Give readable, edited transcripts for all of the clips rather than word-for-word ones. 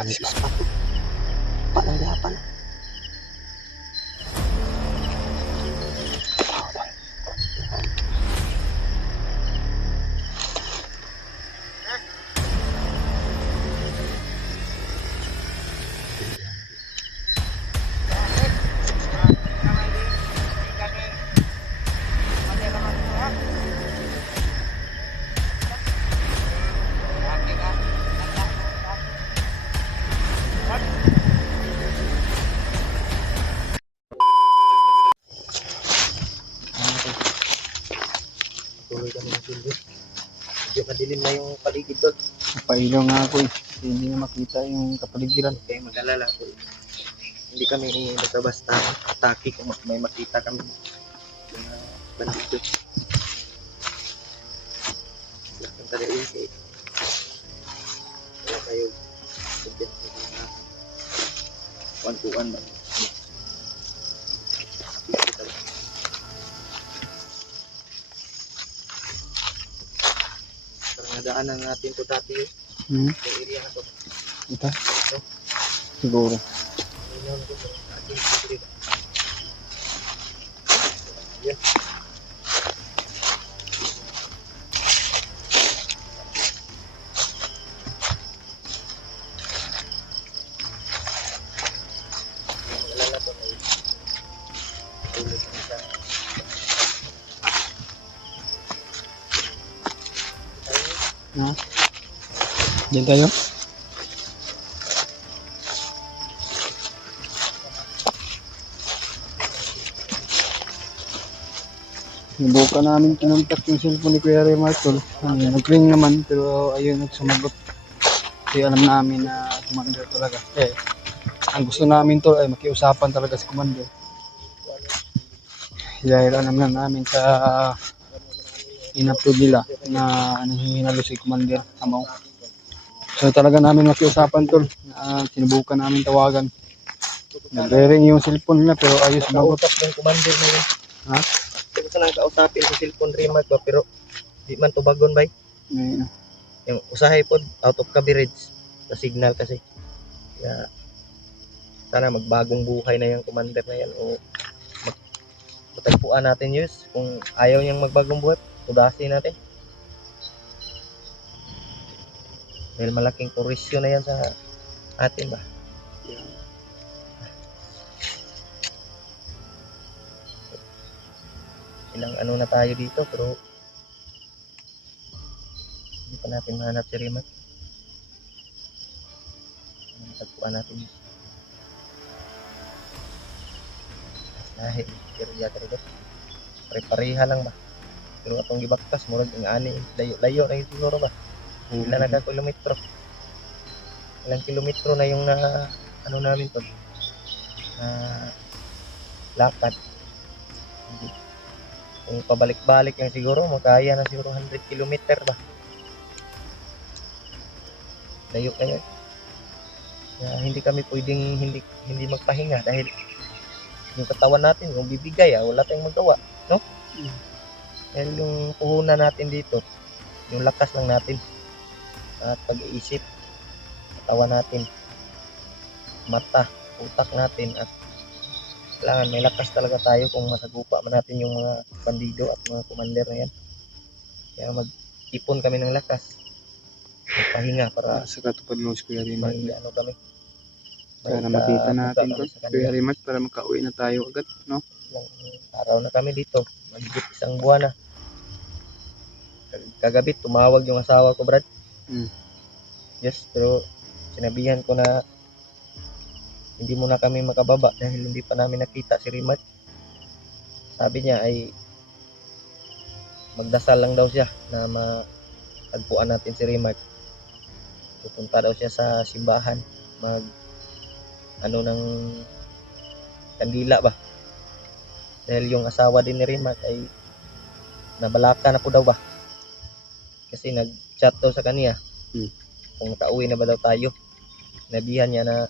Panispas pa to. Palang gapan. Tuloy kami ng silbi. Medyo madilim na yung paligid doon. Napailaw nga ako eh. Hindi na makita yung kapaligiran. Kaya mag-alala ko. Hindi kami basta-basta atake kung may makita kami na bandido. Lakan tali eh. Wala kayo. Sabihan ko na kuan-kuan ba. Nadaanan natin to dati yun. Yung area na to. Ito? Siguro. Ayun ko ating secret. Yan. Alala ko na yun. Tuloy kami sa Ha? Diyan tayo? Sinubukan namin kinontak yung cellphone ni Kuya Ray Martol. Nag-ring naman pero ayun nagsumagot. Kasi alam namin na commander talaga. Ang gusto namin to ay makiusapan talaga si commander. Dahil alam na namin sa in-upload nila na hinihinalo si Commander Amaw. So talaga namin makiusapan tol. Sinubukan namin tawagan. Nagre-ring yung cellphone nila pero ayos sumagot. nakausap yung commander na yun. Ha? Hindi ko sana kausapin sa cellphone remark ba pero di man tubagon ba yung usahay po out of coverage sa signal kasi kaya sana magbagong buhay na yung commander na yan o matagpuan natin yun kung ayaw niyang magbagong buhay tudasin natin dahil malaking korisyon na yan sa atin ba. Ilang ano na tayo dito pero hindi pa natin mahanap si Rimat. Matagpuan natin dahil pero yata rin pare-pareha lang ba pero atong gibaktas murag ang ani layo-layo na yung siguro ba ilan na kilometro ilang kilometro na yung na ano namin to na lakad hindi kung pabalik-balik yung siguro makaya na siguro 100 kilometer ba layo na yun na hindi kami pwedeng hindi magpahinga dahil yung katawan natin kung bibigay wala tayong magawa no dahil yung puhunan natin dito yung lakas lang natin at pag-iisip katawan natin mata utak natin at kailangan may lakas talaga tayo kung masagupa man natin yung mga bandido at mga commander na yan kaya mag-ipon kami ng lakas magpahinga para Sa katupad mo si Kuya Ray may Martol. ano kami Sana makita natin to. Kuya Ray Martol para makauwi na tayo agad, no? ilang araw na kami dito magigit isang buwan na kagabi tumawag yung asawa ko Brad yes pero sinabihan ko na hindi muna kami makababa dahil hindi pa namin nakita si Rimat sabi niya ay magdasal lang daw siya na matagpuan natin si Rimat pupunta daw siya sa simbahan mag ano ng kandila ba dahil yung asawa din ni Rimat ay nabalaka na po daw ba kasi nag-chat daw sa kanya kung nakauwi na ba daw tayo nabihan niya na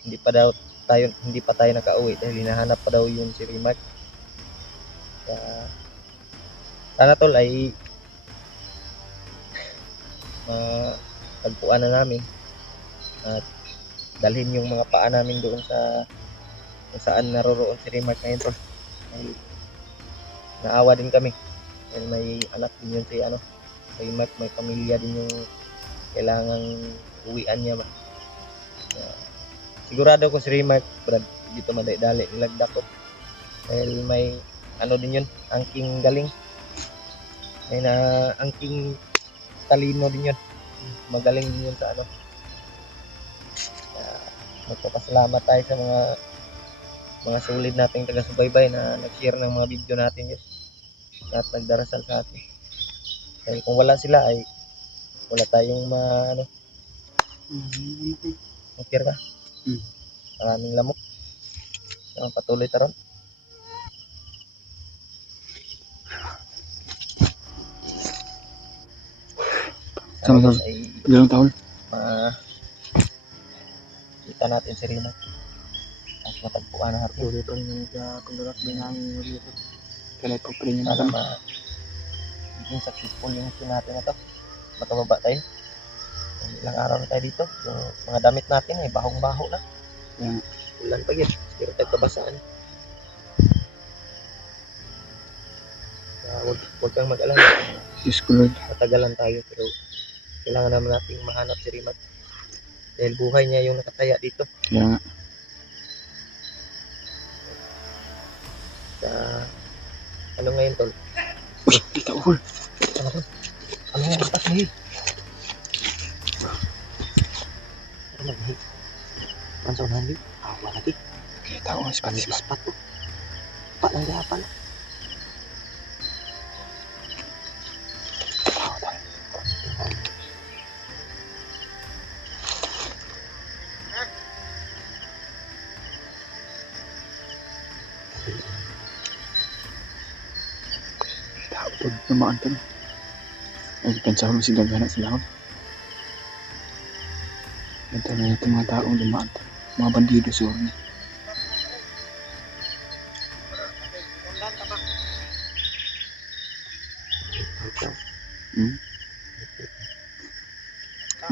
hindi pa tayo nakauwi dahil hinahanap pa daw yun si Rimat kaya sana tol ay tagpuan na namin at dalhin yung mga paa namin doon sa kung saan naroroon si Remark ngayon tol. Dahil naawa din kami dahil may anak din yun si Remark, may pamilya din yung kailangang uwian niya ba. Sigurado ko si Remark Brad dito madali nilagdakot dahil may din yun, angking galing, may angking talino din yun, magaling din yun sa magpapasalamat tayo sa mga solid nating taga-subaybay na nag-share ng mga video natin yun at nagdarasal sa atin. Dahil kung wala sila ay wala tayong mag-share ka. Maraming lamok. Patuloy taron. Sama-sama. Ay Ilang taon? kita natin si Rina at matagpuan na harap. Ulit ang pagdarak din namin ulit. Kaya po pa rin yung Sana maging successful yung mission natin na to. Makababa tayo. Ilang araw na tayo dito. Yung mga damit natin ay bahong-baho na. Ulan pa yun. Pero tagkabasaan. Huwag kang mag-alala. Diyos ko Lord. Matagalan tayo pero kailangan naman natin mahanap si Rimat. Dahil buhay niya yung nakataya dito. Kaya nga. Sa ngayon tol? Kita ko. Ano nga atas mo Ano nagmahi? Pansaw na hindi? Awa lagi. Kita ko. Ispat to. Pa lang gapan. Pag namaan ka na. Ay, pensahan mo si Gagana sila ako. Ganito na itong mga taong dumaan. Mga bandido sa orne.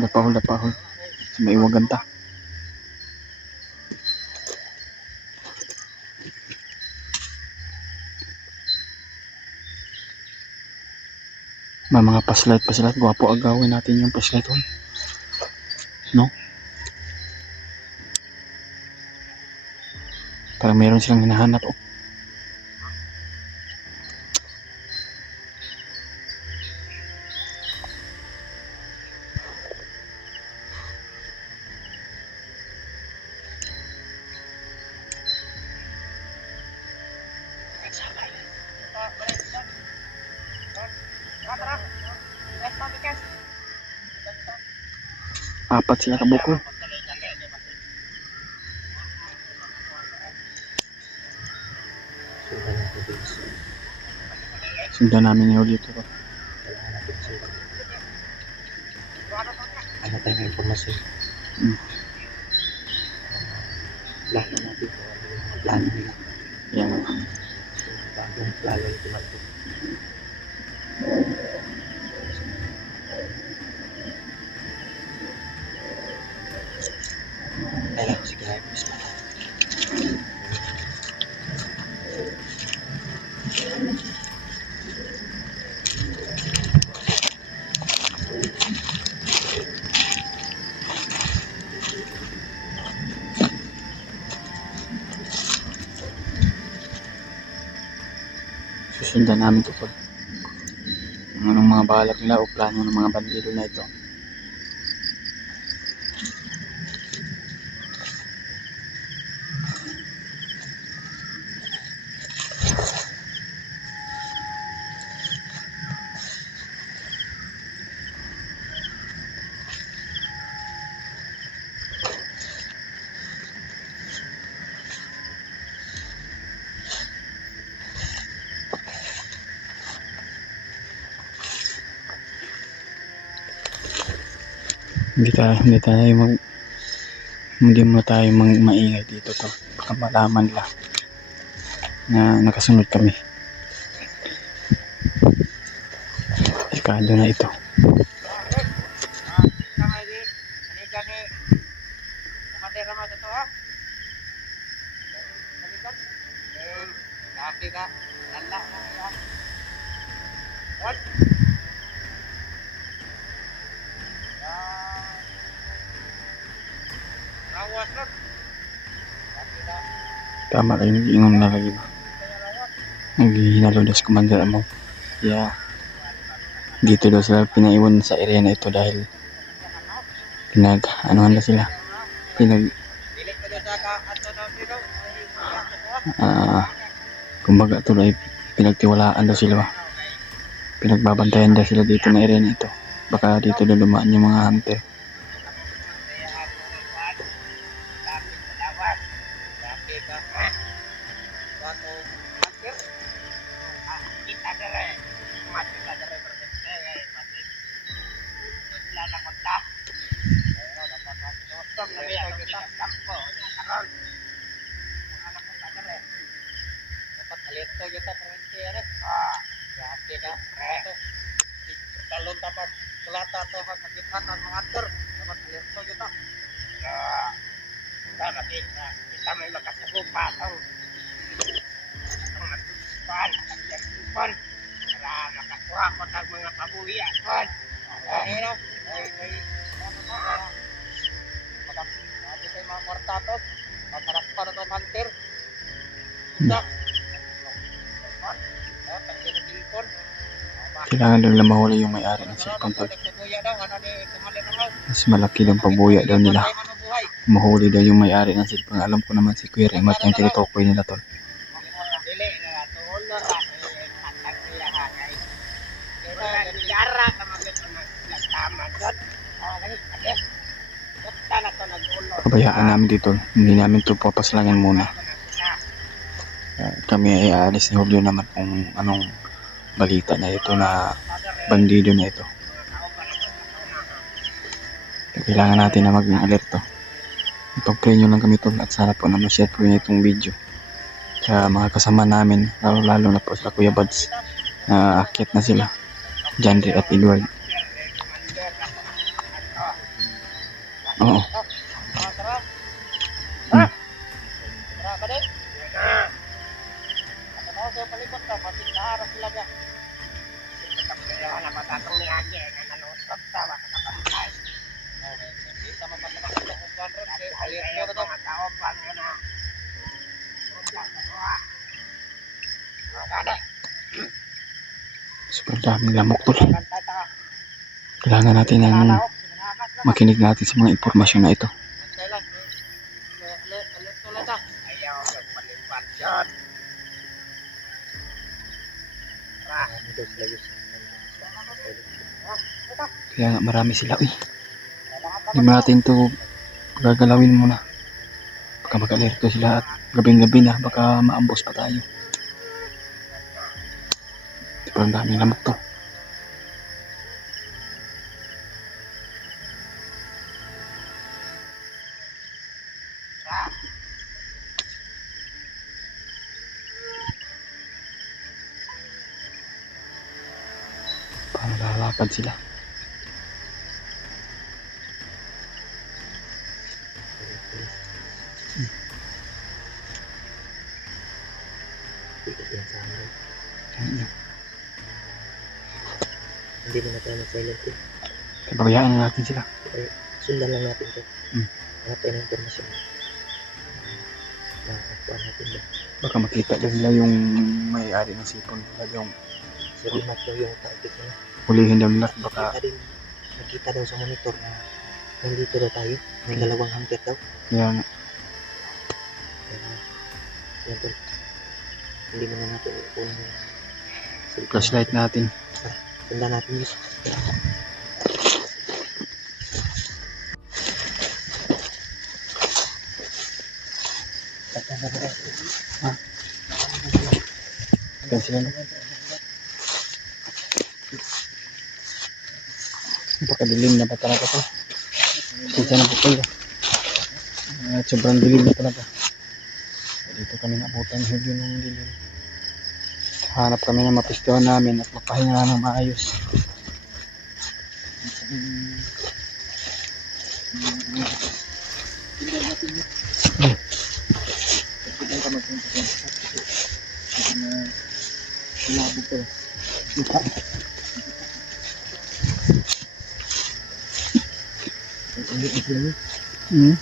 Dapahol. Sa maiwagan ta. Mga paslight. Gwapo agawin natin yung paslight hole. No? Parang meron silang hinahanap. Oh. Apat sila kabukol. Sundan namin yung dito. Ano tayo ng informasyon? Plano natin. Plano nila. Yan. Bagong plano yung tumatog. Kailangan sige ay mismo. Susundan namin ito po. Anong mga balak nila o plano ng mga bandido na ito. Hindi mo tayo maingay dito to. Baka malaman nila na nakasunod kami. Dekado na ito. Tama kayo, nag-iingon na lagi ba? Naghihinalo daw sa commander mo. Yeah. Dito daw sila pinaiwan sa area na ito dahil anuhan na sila. Kumbaga tuloy pinagtiwalaan daw sila ba? Pinagbabantayan daw sila dito na area na ito. Baka dito daw dumaan yung mga hunter. Kailangan daw nila mahuli yung may-ari ng cellphone tol. Mas malaki daw pagbuya daw nila. Mahuli daw yung may-ari ng cellphone. Alam ko naman si Kuya Remat yung tinutukoy nila tol. Pabayaan namin dito. Hindi namin ito papaslangin muna. Kami ay aalis ni Julio naman kung anong balita na ito na bandido na ito. Kailangan natin na maging alerto. Ipag-pray nyo lang kami tol at sana po na ma-share po nyo itong video sa mga kasama namin, lalo na po sa Kuya Buds na akyat na sila, Janry at Edward. Oo. Super daming lamok tol. Kailangan natin ng makinig natin sa mga impormasyon na ito. Kaya nga marami sila. Hindi mo natin ito gagalawin muna. Baka mag-alerto sila at gabing-gabi na baka maambos pa tayo. Sobrang daming lamok to. Paano lalakad sila? Hindi na tayo mag-silent eh. Pabayaan na natin sila. Sundan lang natin ito. Hanap tayo ng informasyon. Nakuha natin ba? Baka makita daw nila yung may-ari ng sipon. Yung Si Rimat daw yung target nila. hulihin daw nila. Baka Nakita daw sa monitor na nandito daw tayo. May dalawang hunter daw. yan. Yan tol. Hindi mo na natin kung Flashlight natin. sundan natin yun. Yan sila na. Napakadilim na pa talaga to. Sisa na po kayo. Sobrang dilim na talaga. Dito kami nabutan higyo ng dilim. Hanap kami ng mapistuhan namin at magpahinga ng maayos. Pagkitin ka magpunta sa na labog ko. Hindi ko sila. Hmm.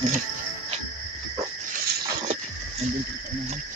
Nandun sa ano.